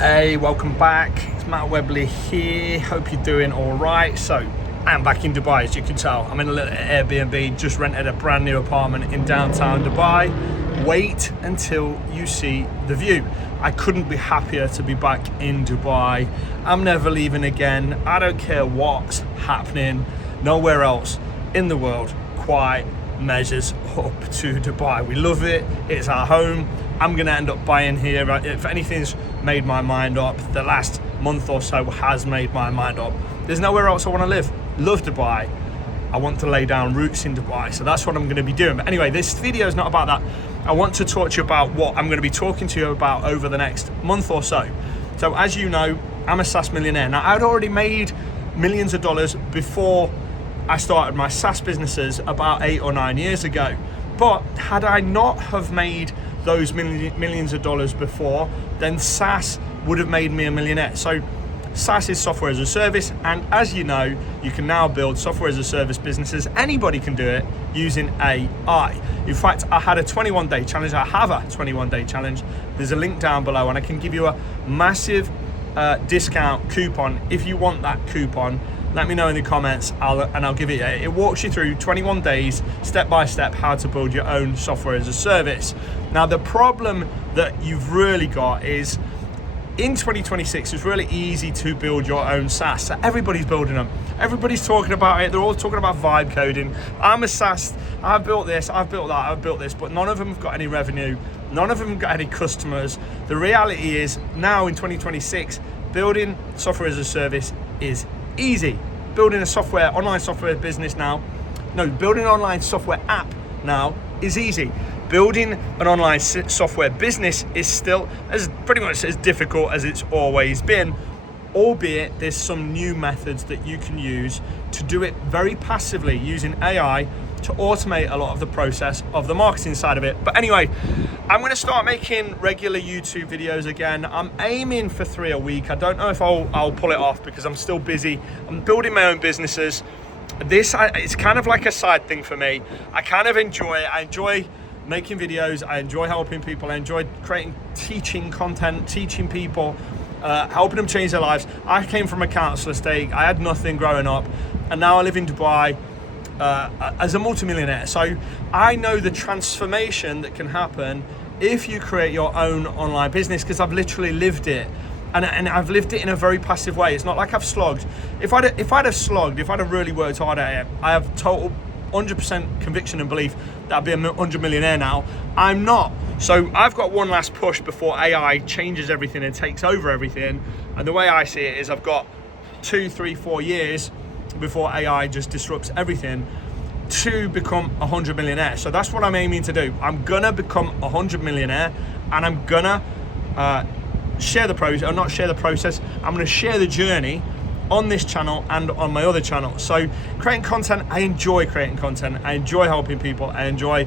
Hey, welcome back. It's Matt Webley here. Hope you're doing all right. So, I'm back in Dubai, as you can tell. I'm in a little Airbnb, just rented a brand new apartment in downtown Dubai. Wait until you see the view. I couldn't be happier to be back in Dubai. I'm never leaving again. I don't care what's happening. Nowhere else in the world quite measures up to Dubai. We love it. It's our home. I'm gonna end up buying here. If anything's made my mind up, the last month or so has made my mind up. There's nowhere else I want to live. Love Dubai. I want to lay down roots in Dubai, so that's what I'm going to be doing. But anyway, this video is not about that. I want to talk to you about what I'm going to be talking to you about over the next month or so. So as you know, I'm a SaaS millionaire. Now, I'd already made millions of dollars before I started my SaaS businesses about 8 or 9 years ago. But had I not have made those millions of dollars before, then SaaS would have made me a millionaire. So SaaS is software as a service, and as you know, you can now build software as a service businesses. Anybody can do it using AI. In fact, I had a 21-day challenge. I have a 21-day challenge. There's a link down below, and I can give you a massive discount coupon. If you want that coupon, let me know in the comments, I'll give it. It walks you through 21 days, step by step, how to build your own software as a service. Now, the problem that you've really got is in 2026, it's really easy to build your own SaaS. So everybody's building them. Everybody's talking about it. They're all talking about vibe coding. I'm a SaaS. I've built this. I've built that. I've built this. But none of them have got any revenue. None of them have got any customers. The reality is now in 2026, building software as a service is easy. Building a online software business now, building an online software app now is easy. Building an online software business is still pretty much as difficult as it's always been, albeit there's some new methods that you can use to do it very passively using AI to automate a lot of the process of the marketing side of it. But anyway, I'm going to start making regular YouTube videos again. I'm aiming for 3 a week. I don't know if I'll pull it off because I'm still busy. I'm building my own businesses. It's kind of like a side thing for me. I kind of enjoy it. I enjoy making videos. I enjoy helping people. I enjoy creating teaching content, teaching people, helping them change their lives. I came from a council estate. I had nothing growing up, and now I live in Dubai as a multimillionaire. So I know the transformation that can happen if you create your own online business, because I've literally lived it. And I've lived it in a very passive way. It's not like I've slogged. If I'd have really worked hard at it, I have total 100% conviction and belief that I'd be a 100 millionaire now. I'm not. So I've got one last push before AI changes everything and takes over everything. And the way I see it is I've got 2, 3, 4 years before AI just disrupts everything to become a 100 millionaire. So that's what I'm aiming to do. I'm gonna become a 100 millionaire, and I'm gonna share the process, or not share the process, I'm gonna share the journey on this channel and on my other channel. So creating content, I enjoy creating content. I enjoy helping people. I enjoy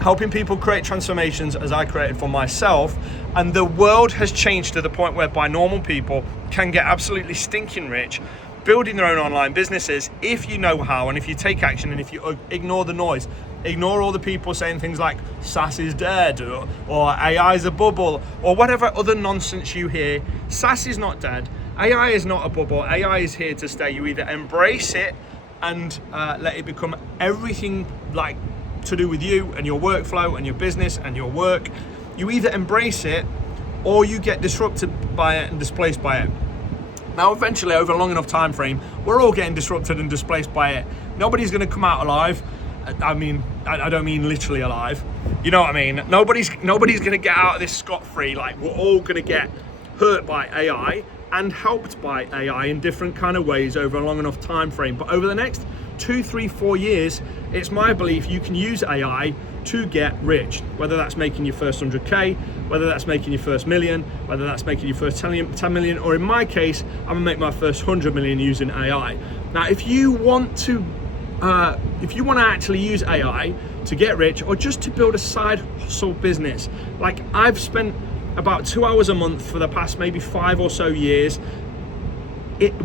helping people create transformations as I created for myself. And the world has changed to the point whereby normal people can get absolutely stinking rich building their own online businesses if you know how, and if you take action, and if you ignore the noise. Ignore all the people saying things like SaaS is dead, or AI is a bubble, or whatever other nonsense you hear. SaaS is not dead. AI is not a bubble. AI is here to stay. You either embrace it and let it become everything like to do with you and your workflow and your business and your work. You either embrace it or you get disrupted by it and displaced by it. Now, eventually, over a long enough time frame, we're all getting disrupted and displaced by it. Nobody's going to come out alive. I mean, I don't mean literally alive. You know what I mean? Nobody's going to get out of this scot-free. Like, we're all going to get hurt by AI and helped by AI in different kind of ways over a long enough time frame. But over the next 2, 3, 4 years, it's my belief you can use AI to get rich, whether that's making your first 100K, whether that's making your first million, whether that's making your first 10 million, or in my case, I'm gonna make my first 100 million using AI. Now, if you want to actually use AI to get rich, or just to build a side hustle business, like I've spent about 2 hours a month for the past maybe 5 or so years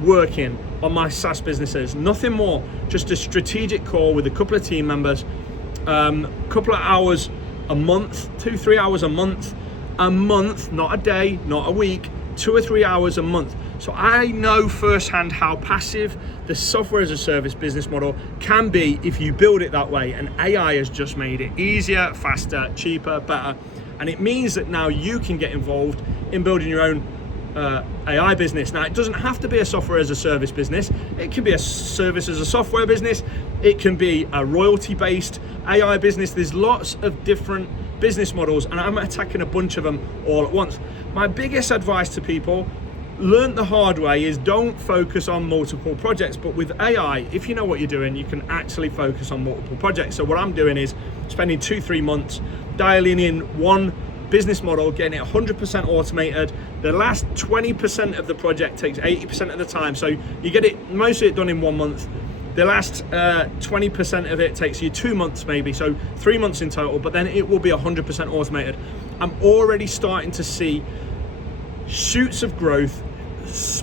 working on my SaaS businesses, nothing more, just a strategic call with a couple of team members, couple of hours a month, 2-3 hours a month, a month, not a day, not a week, 2 or 3 hours a month. So I know firsthand how passive the software as a service business model can be if you build it that way. And AI has just made it easier, faster, cheaper, better. And it means that now you can get involved in building your own AI business. Now, it doesn't have to be a software as a service business. It can be a service as a software business. It can be a royalty-based AI business. There's lots of different business models, and I'm attacking a bunch of them all at once. My biggest advice to people, learn the hard way, is don't focus on multiple projects. But with AI, if you know what you're doing, you can actually focus on multiple projects. So what I'm doing is spending 2-3 months dialing in one business model, getting it 100% automated. The last 20% of the project takes 80% of the time. So you get it, most of it done in 1 month. The last 20% of it takes you 2 months maybe, so 3 months in total, but then it will be 100% automated. I'm already starting to see shoots of growth,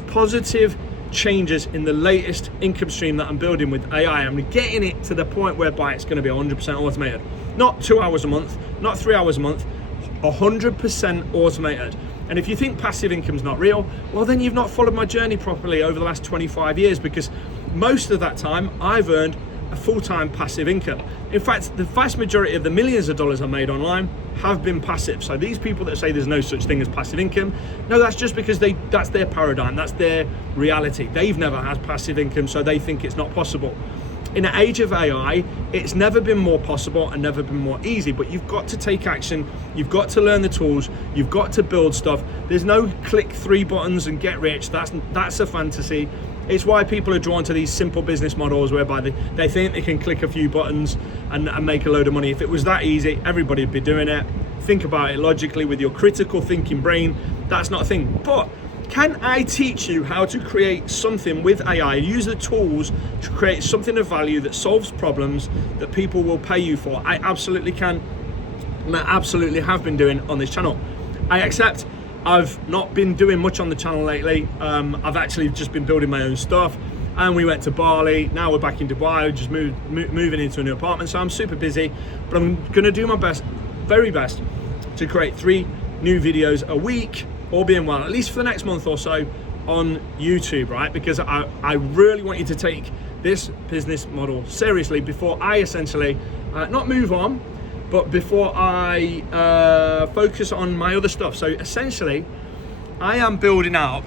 positive changes in the latest income stream that I'm building with AI. I'm getting it to the point whereby it's going to be 100% automated. Not 2 hours a month, not 3 hours a month, 100% automated. And if you think passive income's not real, well, then you've not followed my journey properly over the last 25 years, because most of that time I've earned a full-time passive income. In fact, the vast majority of the millions of dollars I made online have been passive. So these people that say there's no such thing as passive income, no, that's just because that's their paradigm, that's their reality. They've never had passive income, so they think it's not possible. In the age of AI, it's never been more possible and never been more easy, but you've got to take action, you've got to learn the tools, you've got to build stuff. There's no click 3 buttons and get rich, that's a fantasy. It's why people are drawn to these simple business models whereby they think they can click a few buttons and make a load of money. If it was that easy, everybody would be doing it. Think about it logically with your critical thinking brain. That's not a thing. But can I teach you how to create something with AI, use the tools to create something of value that solves problems that people will pay you for? I absolutely can, and I absolutely have been doing on this channel. I accept I've not been doing much on the channel lately. I've actually just been building my own stuff, and we went to Bali. Now we're back in Dubai, just moving into a new apartment. So I'm super busy, but I'm gonna do my best, very best, to create 3 new videos a week, all being well, at least for the next month or so on YouTube, right? Because I really want you to take this business model seriously before I essentially, not move on, but before I focus on my other stuff. So essentially, I am building out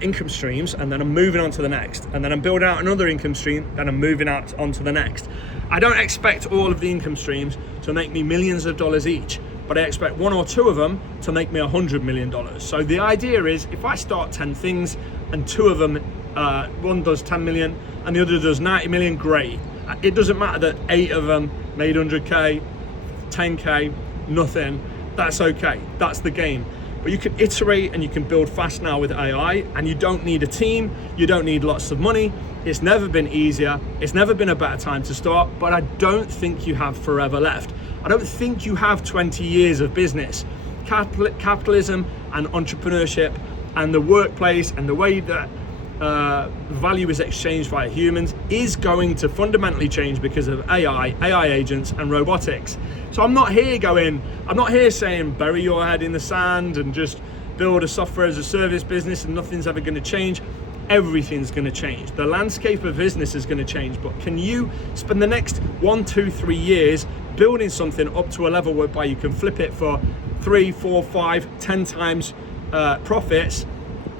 income streams, and then I'm moving on to the next, and then I'm building out another income stream, then I'm moving out onto the next. I don't expect all of the income streams to make me millions of dollars each, but I expect 1 or 2 of them to make me $100 million. So the idea is, if I start 10 things and 2 of them, one does 10 million and the other does 90 million, great. It doesn't matter that 8 of them made 100K, 10K, nothing. That's okay, that's the game. But you can iterate and you can build fast now with AI, and you don't need a team, you don't need lots of money. It's never been easier, it's never been a better time to start, but I don't think you have forever left. I don't think you have 20 years of business. Capitalism and entrepreneurship and the workplace and the way that value is exchanged via humans is going to fundamentally change because of AI agents and robotics. So I'm not here saying bury your head in the sand and just build a software as a service business and nothing's ever going to change. Everything's going to change. The landscape of business is going to change, but can you spend the next 1, 2, 3 years building something up to a level whereby you can flip it for 3, 4, 5, 10 times profits?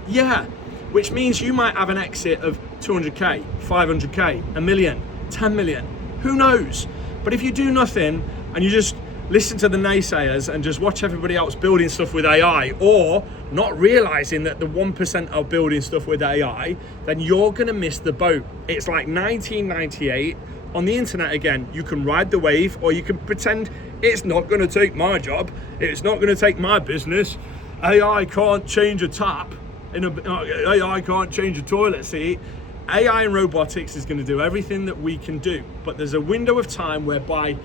Yeah, which means you might have an exit of 200K, 500K, $1 million, 10 million, who knows? But if you do nothing and you just listen to the naysayers and just watch everybody else building stuff with AI, or not realizing that the 1% are building stuff with AI, then you're gonna miss the boat. It's like 1998 on the internet again. You can ride the wave, or you can pretend it's not gonna take my job, it's not gonna take my business. AI can't change a tap, AI can't change a toilet seat. AI and robotics is gonna do everything that we can do, but there's a window of time whereby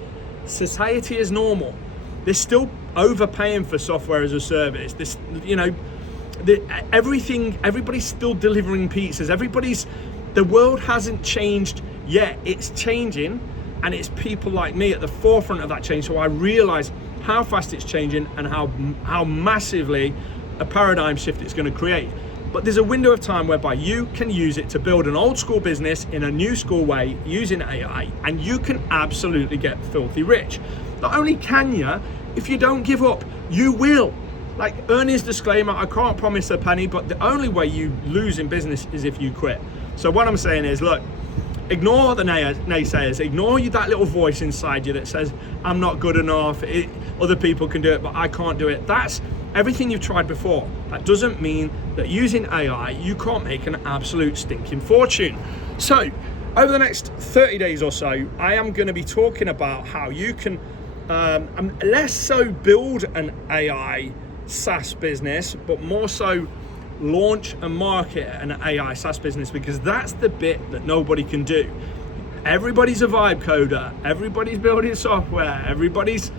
society is normal. They're still overpaying for software as a service. This, everybody's still delivering pizzas. The world hasn't changed yet. It's changing, and it's people like me at the forefront of that change. So I realize how fast it's changing, and how massively a paradigm shift it's going to create. But there's a window of time whereby you can use it to build an old school business in a new school way using AI, and you can absolutely get filthy rich. Not only can you, if you don't give up, you will. Like, earnings disclaimer, I can't promise a penny, but the only way you lose in business is if you quit. So what I'm saying is, look, ignore the naysayers, ignore that little voice inside you that says, I'm not good enough, other people can do it, but I can't do it. That's everything you've tried before. That doesn't mean that using AI, you can't make an absolute stinking fortune. So, over the next 30 days or so, I am going to be talking about how you can less so build an AI SaaS business, but more so launch and market an AI SaaS business, because that's the bit that nobody can do. Everybody's a vibe coder, everybody's building software, everybody's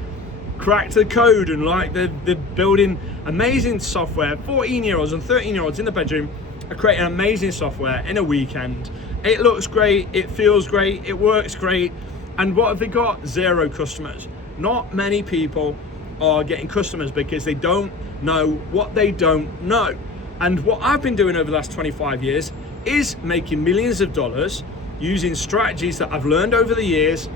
cracked the code, and like they're building amazing software. 14-year-olds and 13-year-olds in the bedroom are creating amazing software in a weekend. It looks great, it feels great, it works great, and what have they got? 0 customers. Not many people are getting customers because they don't know what they don't know. And what I've been doing over the last 25 years is making millions of dollars using strategies that I've learned over the years,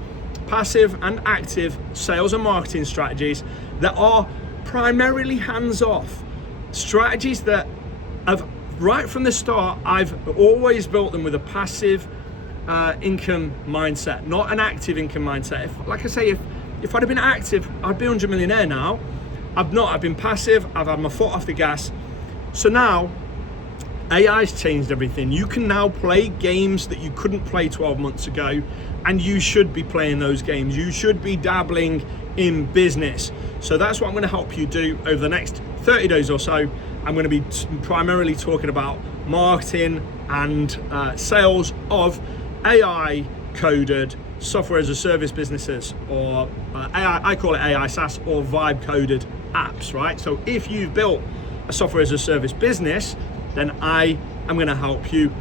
passive and active sales and marketing strategies that are primarily hands-off. Strategies that have, right from the start, I've always built them with a passive income mindset, not an active income mindset. Like I say, if I'd have been active, I'd be 100 millionaire now. I've not, I've been passive, I've had my foot off the gas. So now, AI's changed everything. You can now play games that you couldn't play 12 months ago, and you should be playing those games. You should be dabbling in business. So that's what I'm gonna help you do over the next 30 days or so. I'm gonna be primarily talking about marketing and sales of AI coded software as a service businesses, or AI, I call it AI SaaS, or vibe coded apps, right? So if you've built a software as a service business, then I am going to help you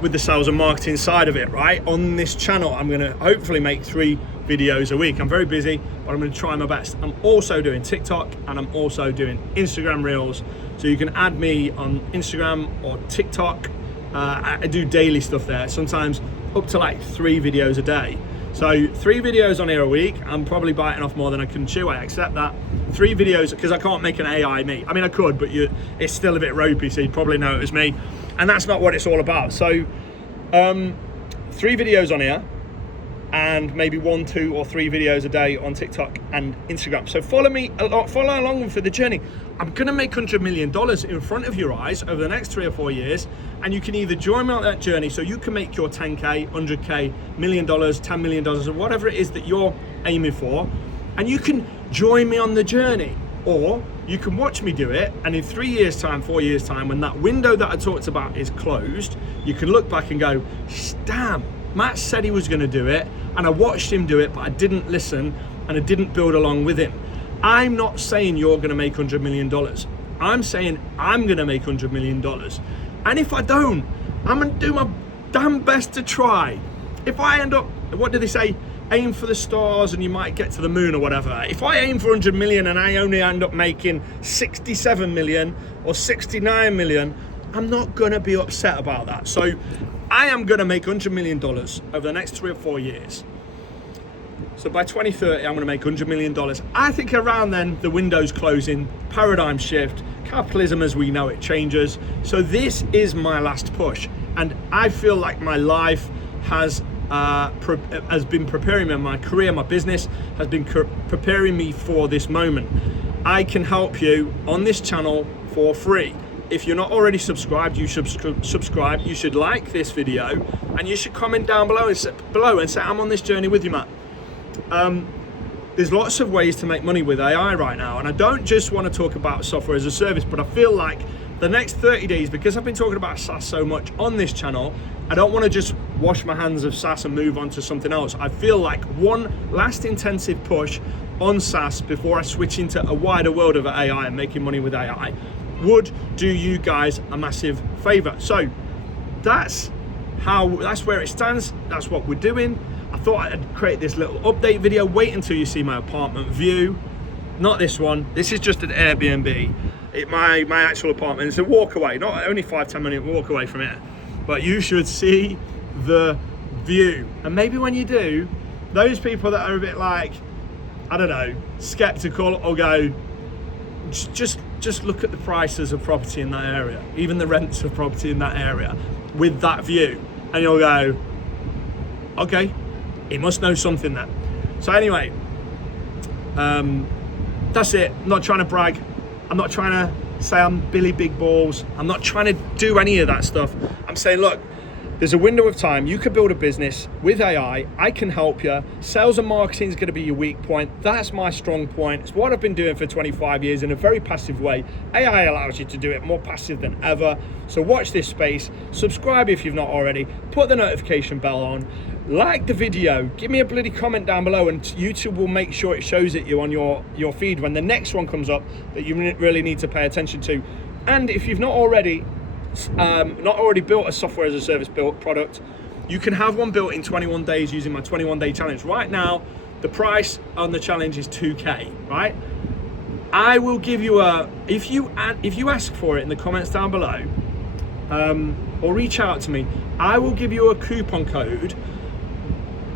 with the sales and marketing side of it, right? On this channel, I'm going to hopefully make 3 videos a week. I'm very busy, but I'm going to try my best. I'm also doing TikTok, and I'm also doing Instagram Reels. So you can add me on Instagram or TikTok. I do daily stuff there, sometimes up to like 3 videos a day. So 3 videos on here a week. I'm probably biting off more than I can chew, I accept that. 3 videos, because I can't make an AI me. I mean, I could, but it's still a bit ropey, so you'd probably know it was me. And that's not what it's all about. So 3 videos on here, and maybe 1, 2, or 3 videos a day on TikTok and Instagram. So follow along for the journey. I'm gonna make $100 million in front of your eyes over the next 3 or 4 years, and you can either join me on that journey so you can make your 10K, 100K, $1 million, $10 million, or whatever it is that you're aiming for, and you can join me on the journey. Or you can watch me do it, and in 3 years time, 4 years time, when that window that I talked about is closed, you can look back and go, damn, Matt said he was gonna do it, and I watched him do it, but I didn't listen, and I didn't build along with him. I'm not saying you're gonna make $100 million. I'm saying I'm gonna make $100 million. And if I don't, I'm gonna do my damn best to try. If I end up, what do they say? Aim for the stars and you might get to the moon or whatever. If I aim for 100 million and I only end up making 67 million or 69 million, I'm not gonna be upset about that. So I am gonna make $100 million over the next 3 or 4 years. So by 2030, I'm gonna make $100 million. I think around then, the window's closing, paradigm shift, capitalism as we know it changes. So this is my last push. And I feel like my life has been preparing me, my career, my business has been preparing me for this moment. I can help you on this channel for free. If you're not already subscribed, you should subscribe. You should like this video, and you should comment down below and say, I'm on this journey with you, Matt. There's lots of ways to make money with AI right now, and I don't just want to talk about software as a service, but I feel like the next 30 days, because I've been talking about SaaS so much on this channel, I don't want to just wash my hands of SaaS and move on to something else. I feel like one last intensive push on SaaS before I switch into a wider world of AI and making money with AI would do you guys a massive favor. So that's where it stands. That's what we're doing. I thought I'd create this little update video. Wait until you see my apartment view. not this one. This is just an Airbnb. My actual apartment. It's a walk away, not only 5-10 minute walk away from it. But you should see the view. And maybe when you do, those people that are a bit like, I don't know, skeptical, or go, just look at the prices of property in that area, even the rents of property in that area with that view, and you'll go, okay, he must know something then. So anyway, that's it. I'm not trying to brag. I'm not trying to say I'm Billy Big Balls. I'm not trying to do any of that stuff. I'm saying, look, there's a window of time. You could build a business with AI. I can help you. Sales and marketing is going to be your weak point. That's my strong point. It's what I've been doing for 25 years in a very passive way. AI allows you to do it more passive than ever. So watch this space. Subscribe if you've not already. Put the notification bell on. Like the video. Give me a bloody comment down below, and YouTube will make sure it shows it you on your feed when the next one comes up that you really need to pay attention to. And if you've not already built a software as a service built product, you can have one built in 21 days using my 21-day challenge. Right now, the price on the challenge is 2K, right? I will give you if you ask for it in the comments down below, or reach out to me, I will give you a coupon code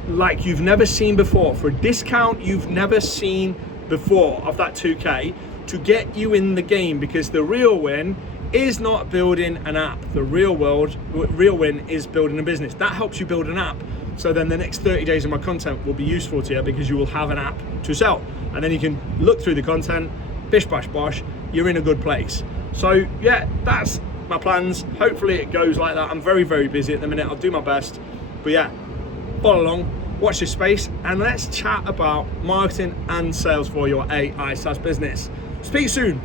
like you've never seen before, for a discount you've never seen before of that 2K, to get you in the game, because the real win is not building an app. The real win is building a business. That helps you build an app. So then the next 30 days of my content will be useful to you, because you will have an app to sell. And then you can look through the content, bish bash bosh, you're in a good place. So yeah, that's my plans. Hopefully it goes like that. I'm very, very busy at the minute. I'll do my best. But yeah, follow along, watch this space, and let's chat about marketing and sales for your AI SaaS business. Speak soon.